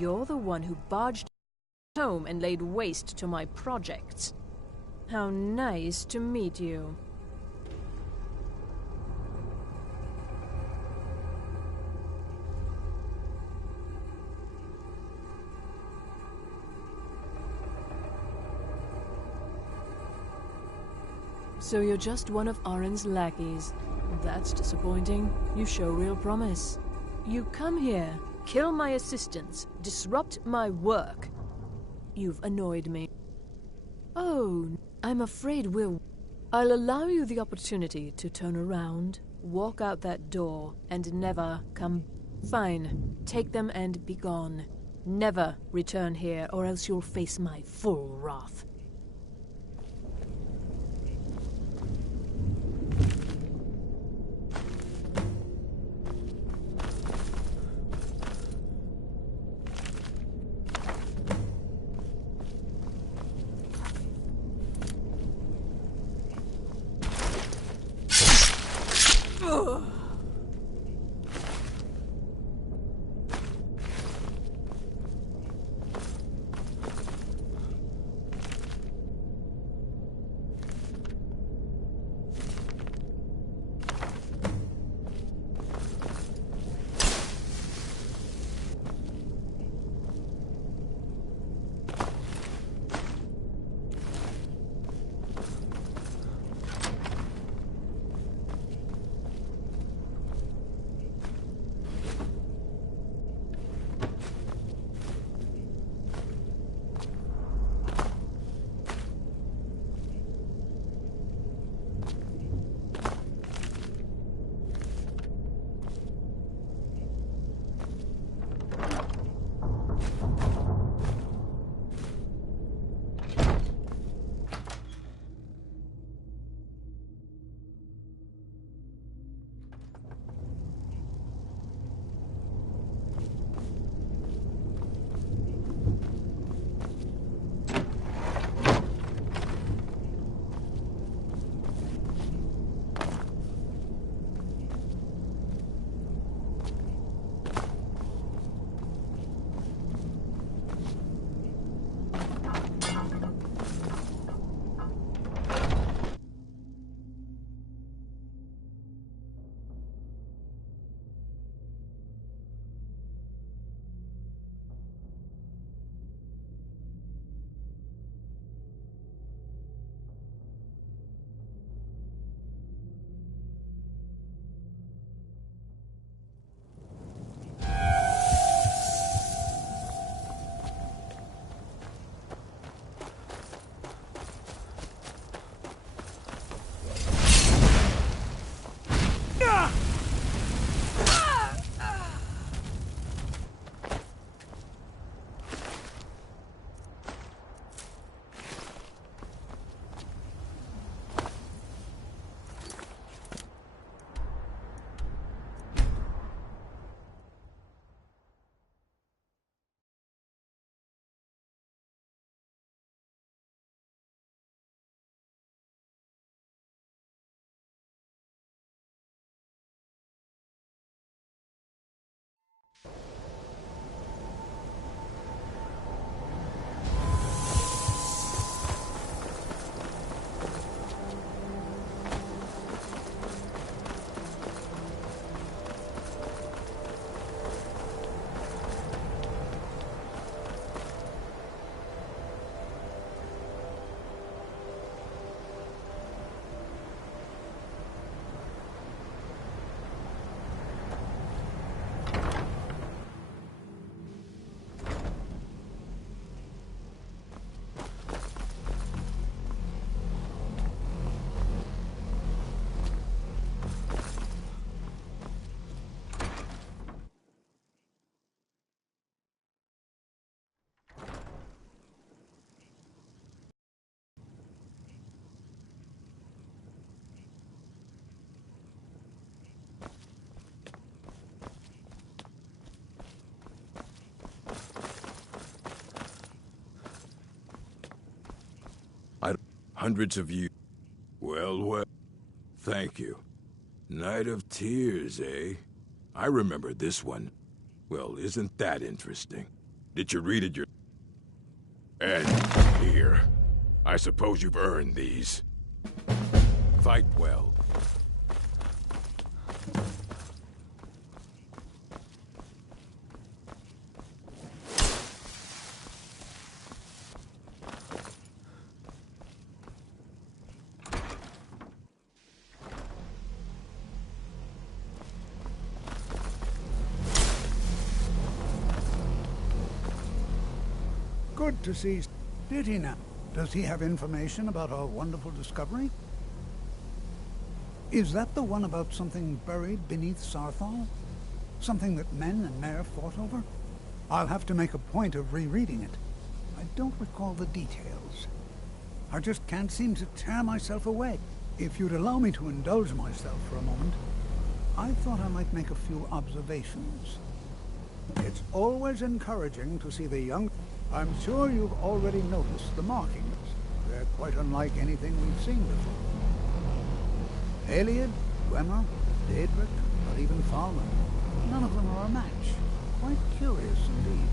you're the one who barged home and laid waste to my projects. How nice to meet you. So you're just one of Arin's lackeys. That's disappointing. You show real promise. You come here, kill my assistants, disrupt my work. You've annoyed me. Oh, I'm afraid I'll allow you the opportunity to turn around, walk out that door, and never come. Fine. Take them and be gone. Never return here, or else you'll face my full wrath. Hundreds of you. Well, thank you. Night of Tears, eh? I remember this one. Well, isn't that interesting? Did you read it And here. I suppose you've earned these. Fight well. Good to see. Did he now? Does he have information about our wonderful discovery? Is that the one about something buried beneath Saarthal? Something that men and Mare fought over? I'll have to make a point of rereading it. I don't recall the details. I just can't seem to tear myself away. If you'd allow me to indulge myself for a moment, I thought I might make a few observations. It's always encouraging to see the young... I'm sure you've already noticed the markings. They're quite unlike anything we've seen before. Aliad, Gwemmer, Daedric, or even Falmer. None of them are a match. Quite curious indeed.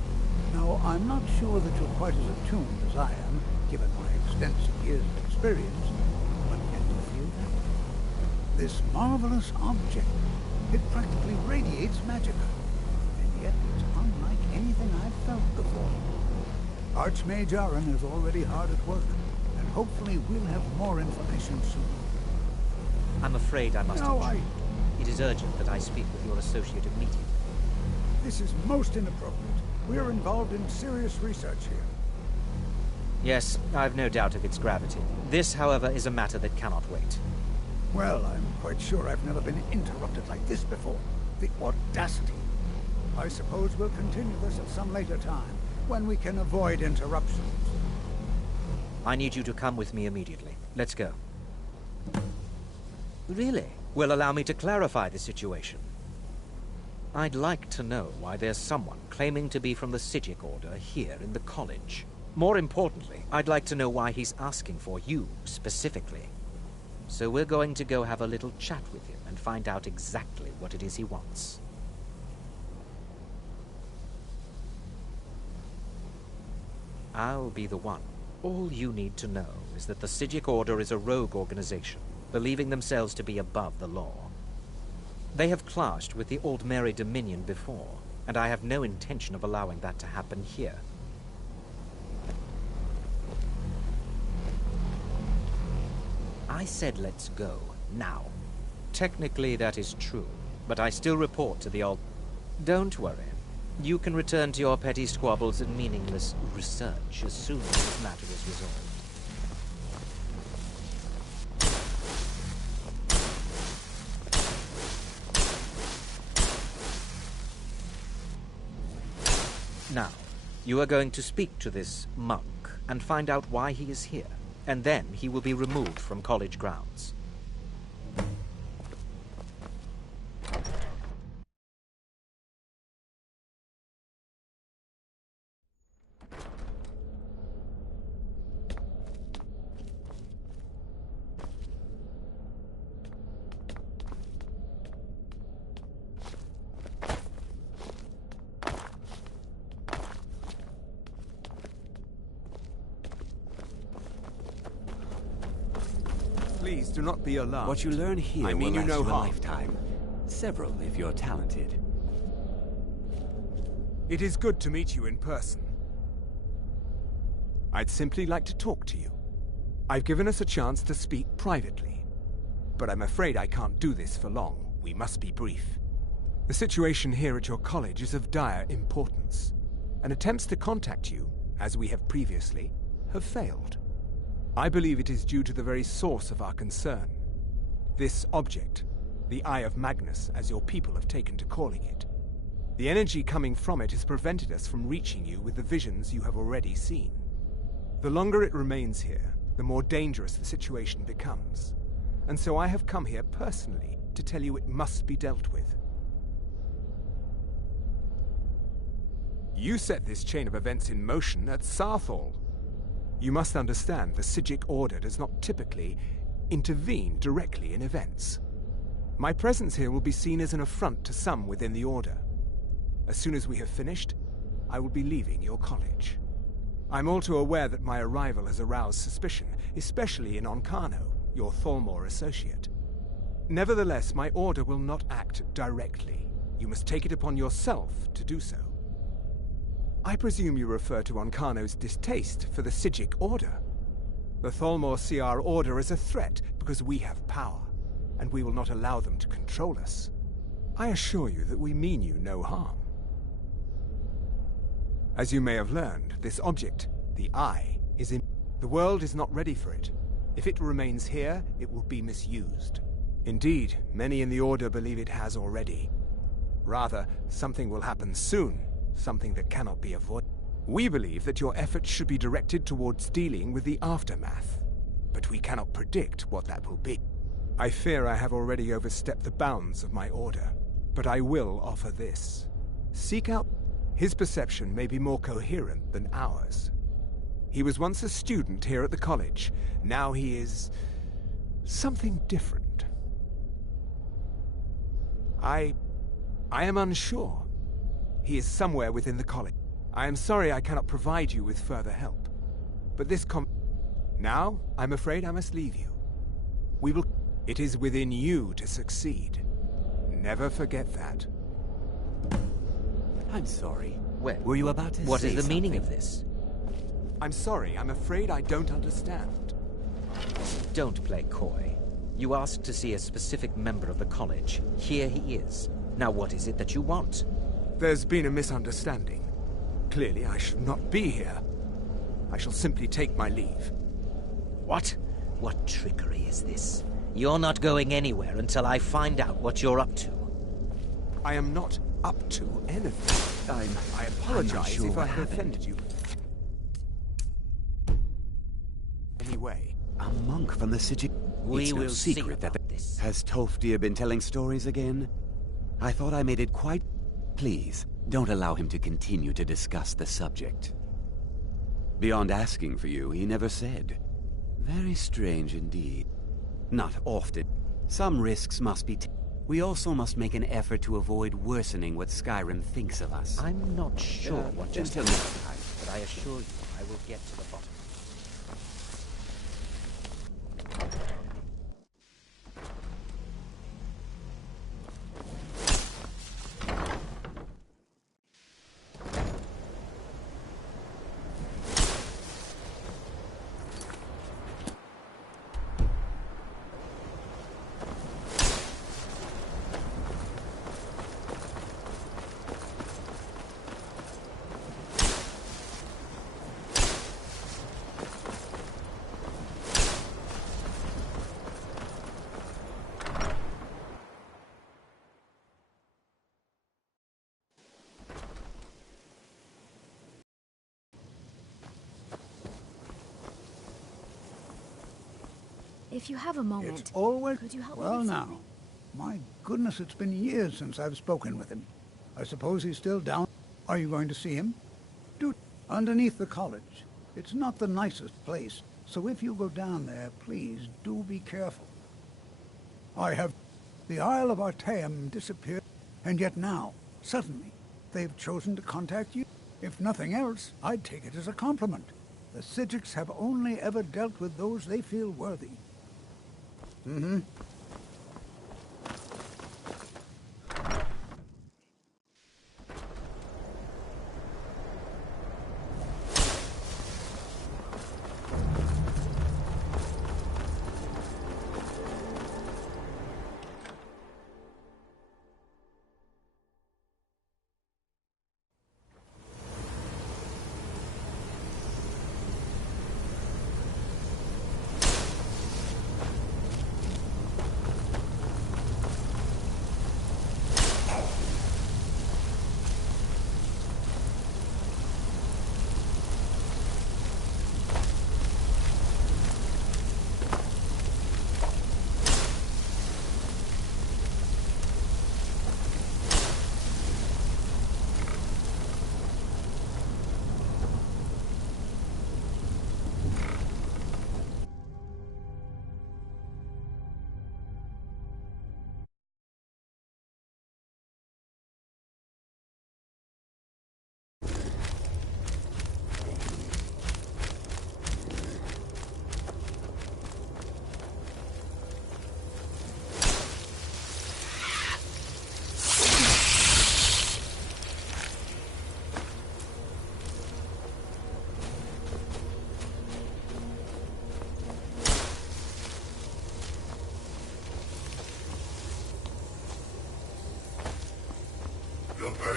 Now, I'm not sure that you're quite as attuned as I am, given my extensive years of experience, but can you feel that? This marvelous object, it practically radiates magicka, and yet it's unlike anything I've felt before. Archmage Aaron is already hard at work, and hopefully we'll have more information soon. I'm afraid I must No, intrude. It is urgent that I speak with your associate immediately. This is most inappropriate. We're involved in serious research here. Yes, I've no doubt of its gravity. This, however, is a matter that cannot wait. Well, I'm quite sure I've never been interrupted like this before. The audacity. I suppose we'll continue this at some later time, when we can avoid interruptions. I need you to come with me immediately. Let's go. Really? Well, allow me to clarify the situation. I'd like to know why there's someone claiming to be from the Psijic Order here in the college. More importantly, I'd like to know why he's asking for you, specifically. So we're going to go have a little chat with him and find out exactly what it is he wants. I'll be the one. All you need to know is that the Psijic Order is a rogue organization, believing themselves to be above the law. They have clashed with the Old Mary Dominion before, and I have no intention of allowing that to happen here. I said let's go, now. Technically that is true, but I still report to the old... Don't worry. You can return to your petty squabbles and meaningless research as soon as this matter is resolved. Now, you are going to speak to this monk and find out why he is here, and then he will be removed from college grounds. Please do not be alarmed. What you learn here I mean will you last no you a harm. lifetime. Several if you're talented. It is good to meet you in person. I'd simply like to talk to you. I've given us a chance to speak privately, but I'm afraid I can't do this for long. We must be brief. The situation here at your college is of dire importance, and attempts to contact you, as we have previously, have failed. I believe it is due to the very source of our concern. This object, the Eye of Magnus, as your people have taken to calling it. The energy coming from it has prevented us from reaching you with the visions you have already seen. The longer it remains here, the more dangerous the situation becomes. And so I have come here personally to tell you it must be dealt with. You set this chain of events in motion at Saarthal. You must understand the Psijic Order does not typically intervene directly in events. My presence here will be seen as an affront to some within the Order. As soon as we have finished, I will be leaving your college. I'm all too aware that my arrival has aroused suspicion, especially in Onkano, your Thalmor associate. Nevertheless, my order will not act directly. You must take it upon yourself to do so. I presume you refer to Onkano's distaste for the Psijic Order. The Thalmor see our order as a threat because we have power, and we will not allow them to control us. I assure you that we mean you no harm. As you may have learned, this object, the Eye, is in... The world is not ready for it. If it remains here, it will be misused. Indeed, many in the Order believe it has already. Rather, something will happen soon, something that cannot be avoided. We believe that your efforts should be directed towards dealing with the aftermath, but we cannot predict what that will be. I fear I have already overstepped the bounds of my order, but I will offer this. Seek out... His perception may be more coherent than ours. He was once a student here at the college. Now he is... something different. I am unsure. He is somewhere within the college. I am sorry I cannot provide you with further help. But this Now, I'm afraid I must leave you. We will... It is within you to succeed. Never forget that. I'm sorry. Well, were you about to what say is the meaning something? of this? I'm sorry, I'm afraid I don't understand. Don't play coy. You asked to see a specific member of the college. Here he is. Now what is it that you want? There's been a misunderstanding. Clearly I should not be here. I shall simply take my leave. What? What trickery is this? You're not going anywhere until I find out what you're up to. I am not up to anything. I apologize sure if I what have happened. offended you. Anyway, A monk from the Psijic... We It's no will see secret that about this. Has Tolfdir been telling stories again? I thought I made it quite... Please, don't allow him to continue to discuss the subject. Beyond asking for you, he never said. Very strange indeed. Not often. Some risks must be taken. We also must make an effort to avoid worsening what Skyrim thinks of us. I'm not sure what just until happened, but I assure you I will get to the bottom. If you have a moment, It's always... could you help me Well with now, something? my goodness, it's been years since I've spoken with him. I suppose he's still down. Are you going to see him? Do underneath the college. It's not the nicest place, so if you go down there, please do be careful. I have... The Isle of Artaeum disappeared, and yet now, suddenly, they've chosen to contact you. If nothing else, I'd take it as a compliment. The Psijics have only ever dealt with those they feel worthy. Mm-hmm.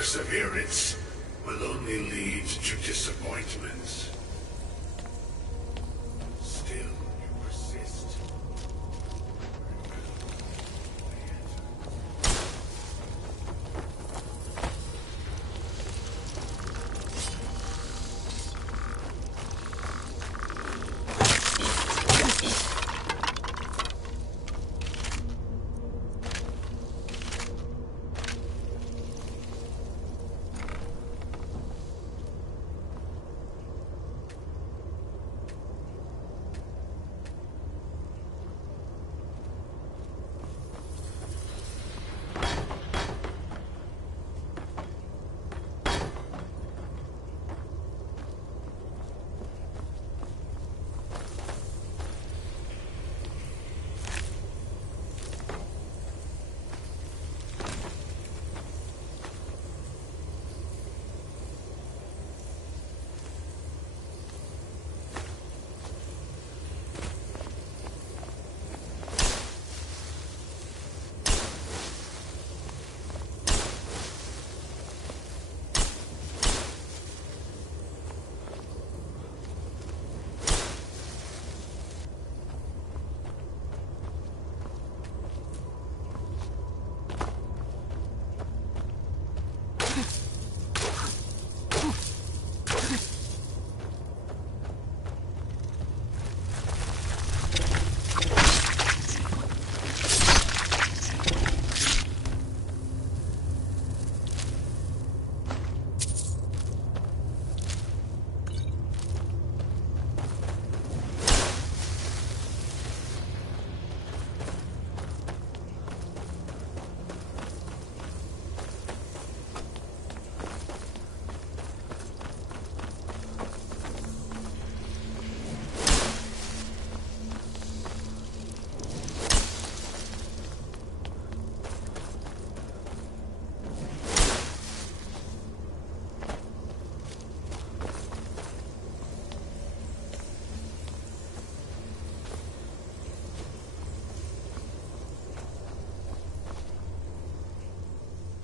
perseverance will only lead to disappointment. Still, you persist.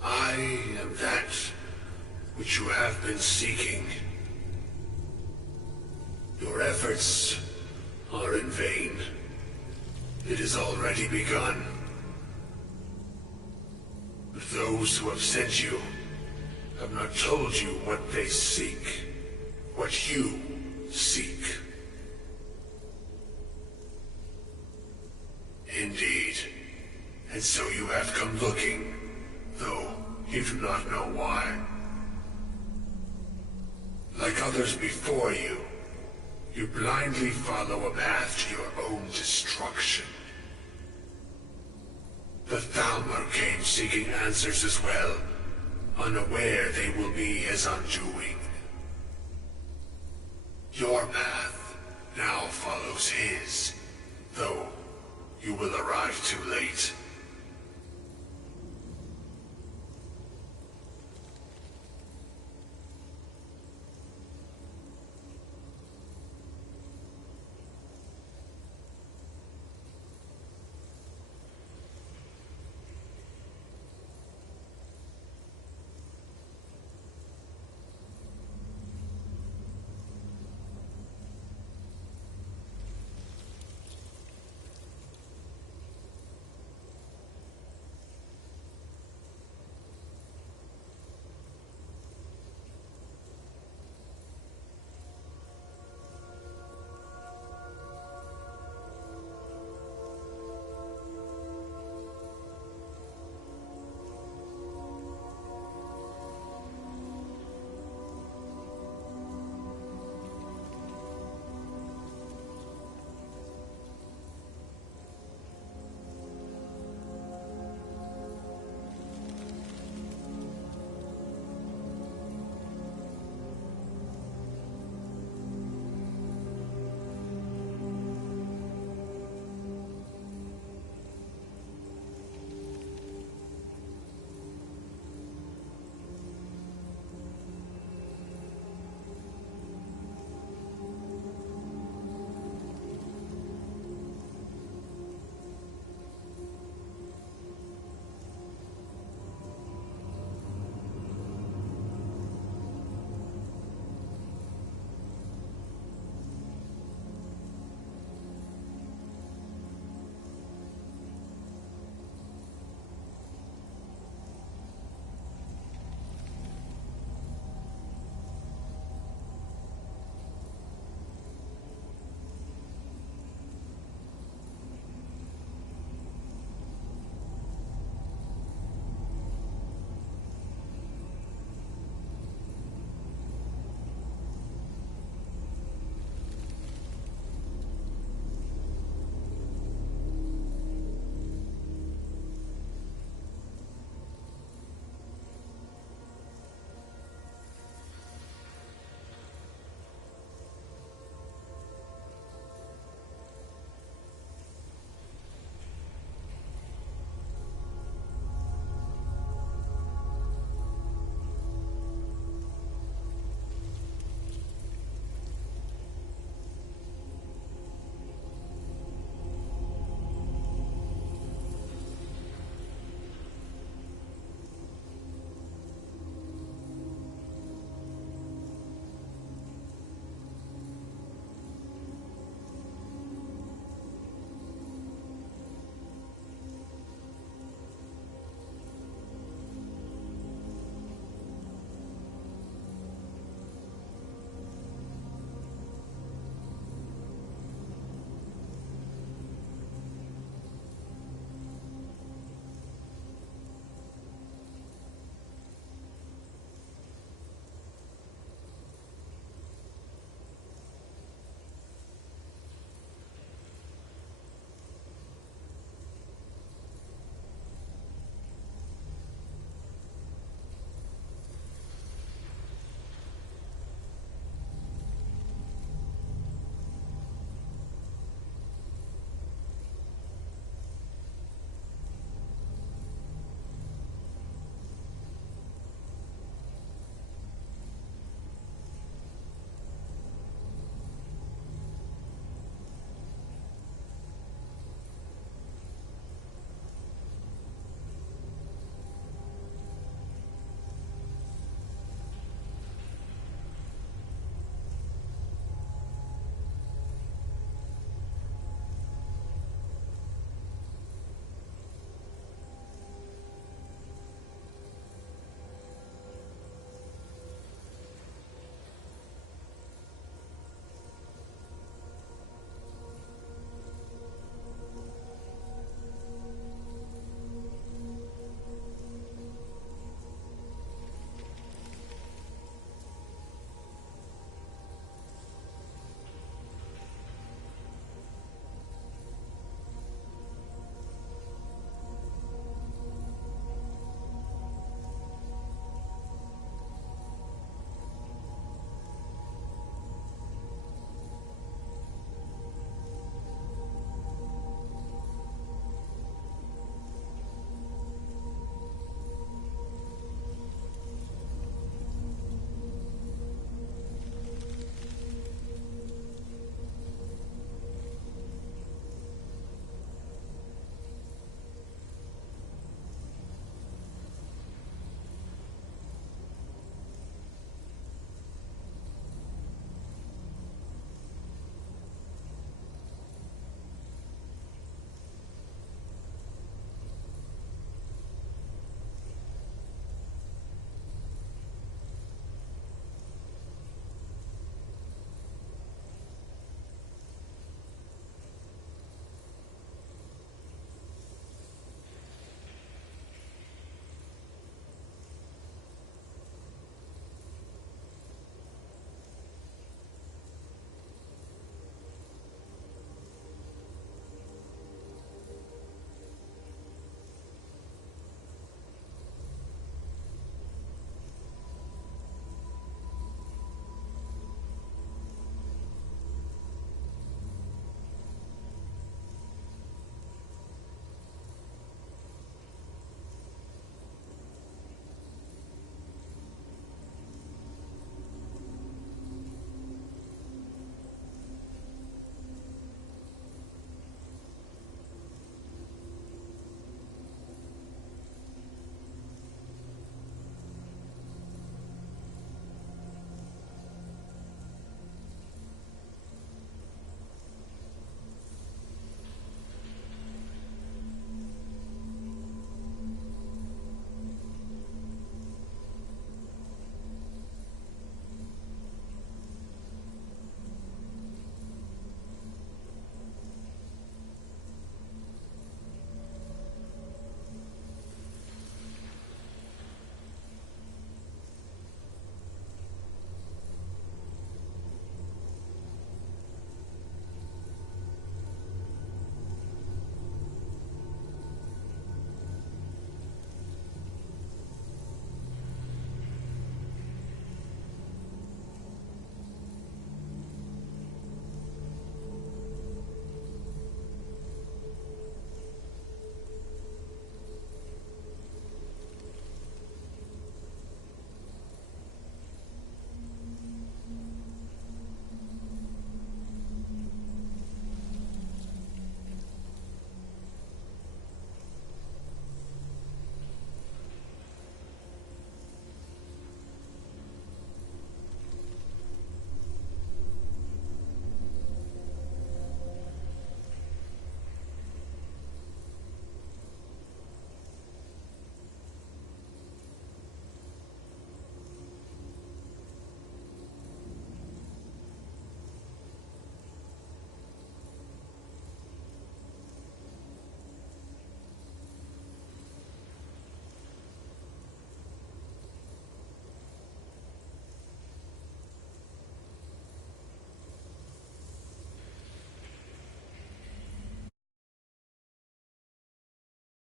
I am that which you have been seeking. Your efforts are in vain. It has already begun. But those who have sent you have not told you what they seek, what you seek. Indeed. And so you have come looking, though you do not know why. Like others before you, you blindly follow a path to your own destruction. The Thalmor came seeking answers as well, unaware they will be his undoing. Your path now follows his, though you will arrive too late.